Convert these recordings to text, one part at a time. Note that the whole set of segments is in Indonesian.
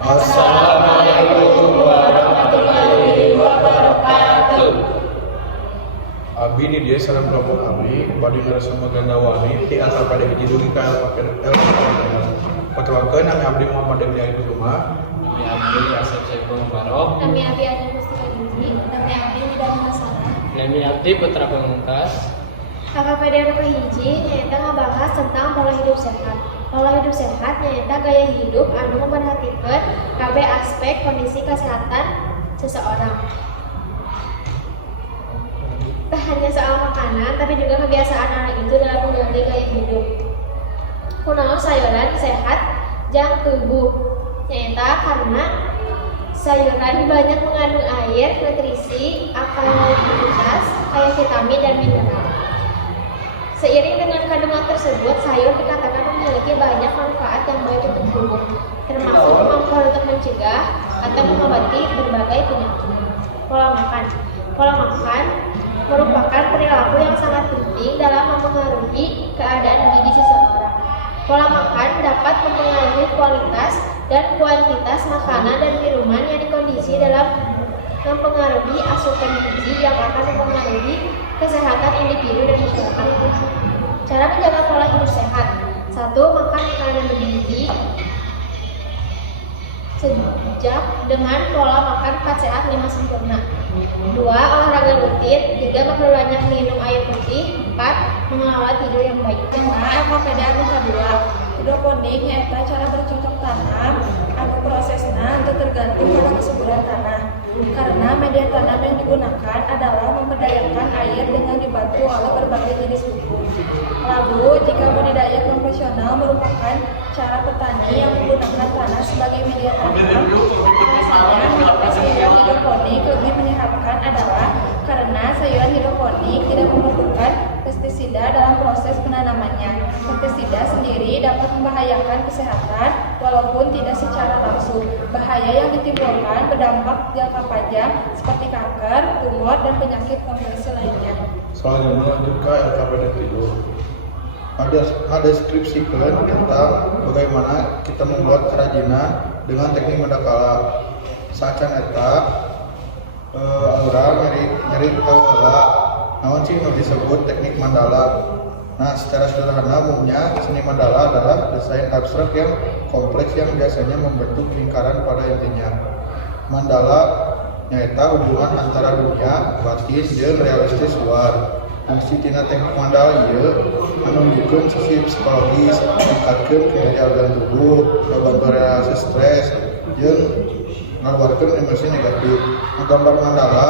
Assalamualaikum warahmatullahi wabarakatuh. Abdi di dia sareng kelompok abdi badi narasumber gandawani di LKPD Hiji dugi ka LKPD. Pakewakeun nami abdi Muhammad Dewi Ayu Rumah. Kami abdi Asep Saiful Barok. Kami abdi Adi Mustika Gigi. Kami abdi Widam Masana. Kami abdi Putra Pamungkas. KKPD RP Hiji nyaeta ngabahas tentang pola hidup sehat. Pola hidup sehat nyaeta gaya hidup anu memperhatikan kabeh aspek kondisi kesehatan seseorang. Tak hanya soal makanan, tapi juga kebiasaan orang itu dalam menjalani gaya hidup. Kunaon sayuran sehat jang tubuh nyaeta karena sayuran banyak mengandung air, nutrisi, aktivitas, kayak vitamin dan mineral. Seiring dengan kandungan tersebut, sayur dikatakan memiliki banyak manfaat yang baik untuk tubuh, termasuk kemampuan untuk mencegah atau mengobati berbagai penyakit. Pola makan merupakan perilaku yang sangat penting dalam mempengaruhi keadaan gizi seseorang. Pola makan dapat mempengaruhi kualitas dan kuantitas makanan dan minuman yang dikondisi dalam mempengaruhi asupan gizi yang akan mempengaruhi kesehatan individu dan masyarakat. Cara menjaga pola hidup sehat: 1. Makan makanan bergizi sejak dengan pola makan 4 sehat 5 sempurna. 2. Olahraga rutin. 3. Memperbanyak minum air putih. 4. Mengelola tidur yang baik. LKPD anu kadua, hidroponik nyaeta cara bercocok tanam anu prosesna teu tergantung pada kesuburan tanah. Karena media tanam yang digunakan adalah memberdayakan air dengan dibantu oleh berbagai jenis pupuk. Lalu, jika budidaya konvensional merupakan cara petani yang menggunakan tanah sebagai media tanam, biasanya metode sayuran hidroponik lebih menyehatkan adalah karena sayuran hidroponik tidak memerlukan pestisida dalam proses penanamannya. Pestisida sendiri dapat membahayakan kesehatan walaupun tidak secara langsung. Bahaya yang ditimbulkan berdampak jangka panjang seperti kanker, tumor, dan penyakit konvensi lainnya. Selanjutnya lanjut ke LKPD tidur. Ada deskripsikan tentang bagaimana kita membuat kerajinan dengan teknik mandakala. Sacan eta aura nyeri kawula. Namun sih disebut teknik mandala. Nah, secara sederhana umumnya seni mandala adalah desain abstrak yang kompleks yang biasanya membentuk lingkaran pada intinya. Mandala nyaeta hubungan antara dunia batin jeung realistis luar. Fungsi tina teknik mandala ieu nunjukkeun sisi psikologis, meningkatkeun kinerja organ tubuh, membantu relasi stres, jeung ngaluarkeun emosi negatif. Gambar mandala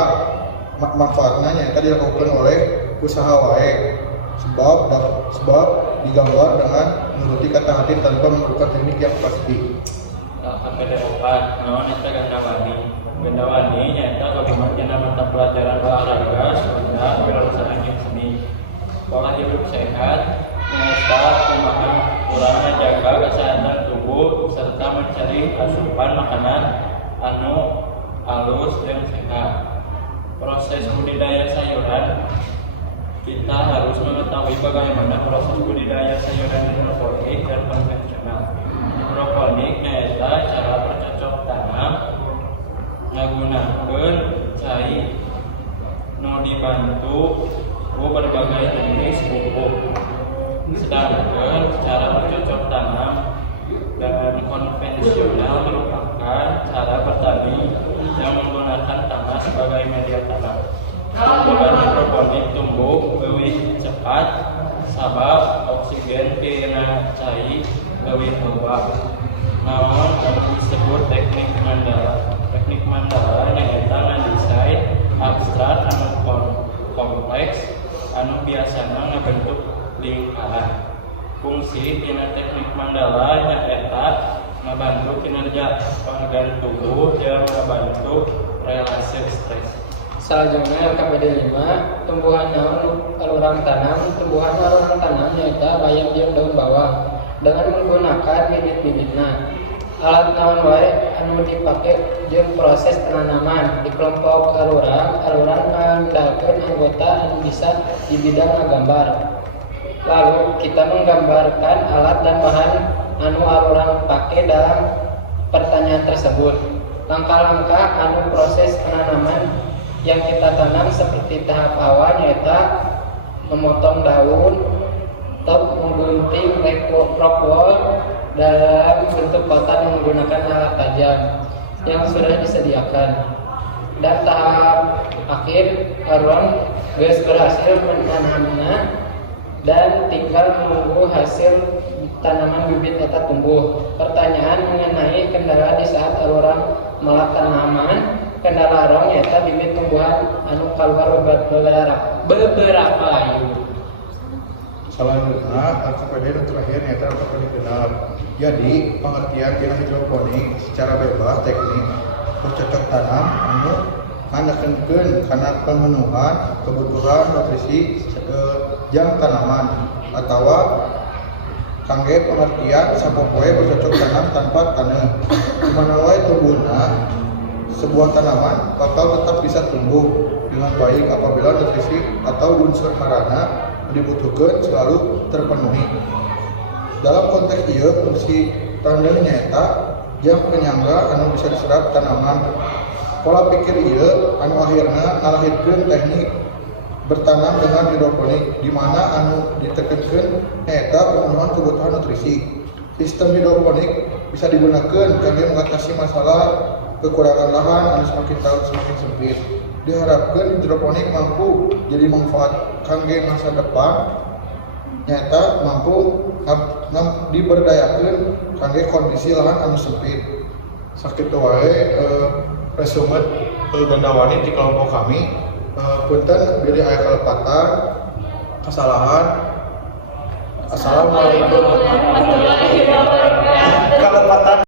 manfaatnya nyaeta dilakukan oleh usaha wae sebab digambar dengan menuruti kata hati tanpa memerlukan teknik yang pasti. LKPD 4, naon eta gandawani. Gandawani nyaeta gabungan tina mata pelajaran olahraga, sunda, wirausaha jeung seni. Pola hidup sehat nyaeta kumaha urang ngajaga kesehatan tubuh serta mencari asupan makanan anu alus dan sehat. Proses budidaya sayuran, kita harus mengetahui bagaimana proses budidaya sayuran hidroponik dan konvensional. Hidroponik nyaeta cara bercocok tanam nggunakeun cai nu dibantu ku berbagai jenis pupuk. Sedangkan cara bercocok tanam dengan konvensional merupakan cara bertani yang menggunakan tanah sebagai media tanam. Tumbuhan hidroponik tumbuh leuwih cepat sabab oksigen tina cai leuwih loba. Namun anu disebut teknik mandala. Teknik mandala nyaeta ngadesain abstrak anu kompleks anu biasana ngabentuk lingkaran. Fungsi tina teknik mandala nyaeta ngabantu kinerja organ tubuh jeung ngabantu relasi stres. Selanjutnya LKPD 5, tumbuhan naon alurang tanam. Tumbuhan alurang tanam nyaeta bayam jeung daun bawang dengan menggunakan bibit-bibitna. Alat naon wae anu dipake jeung proses penanaman. Di kelompok alurang ngandalkeun anggota anu bisa di bidang ngagambar. Lalu kita menggambarkan alat dan bahan anu alurang pake dalam pertanyaan tersebut. Langkah-langkah anu proses penanaman yang kita tanam seperti tahap awal yaitu memotong daun, top menggunting rock wall dalam bentuk kotak yang menggunakan alat tajam yang sudah disediakan. Dan tahap akhir aron geus berhasil menanamna dan tinggal menunggu hasil tanaman bibit eta tumbuh. Pertanyaan mengenai kendala di saat orang melak tanaman, kendala arong yaitu bibit tumbuhan anu keluar beberapa ayu. Selanjutnya, AKPD yang terakhir yaitu AKPD genap. Jadi, pengertian bina hidroponik secara bebas teknik bercocok tanam anu ngandalkeun kana pemenuhan kebutuhan nutrisi jang tanaman atawa kangge pengertian sapopoe bercocok tanam tanpa taneuh. Dimana wae tumbuhna sebuah tanaman bakal tetap bisa tumbuh dengan baik apabila nutrisi atau unsur harana dibutuhkan selalu terpenuhi. Dalam konteks ieu fungsi taneuh nyaeta yang penyangga anu bisa diserap tanaman. Pola pikir ieu anu akhirna ngalahirkeun teknik bertanam dengan hidroponik di mana anu ditekankeun nyaeta pemenuhan kebutuhan nutrisi. Sistem hidroponik bisa digunakan kangge mengatasi masalah kekurangan lahan anu semakin tahun semakin sempit. Diharapkan hidroponik mampu jadi manfaat kangge masa depan nyata mampu diberdayakan kangge kondisi lahan anu sempit. Sakitu wae resume Gandawani di kelompok kami. Punten bilih aya kalepatan kesalahan. Assalamualaikum warahmatullahi wabarakatuh. Kalepatan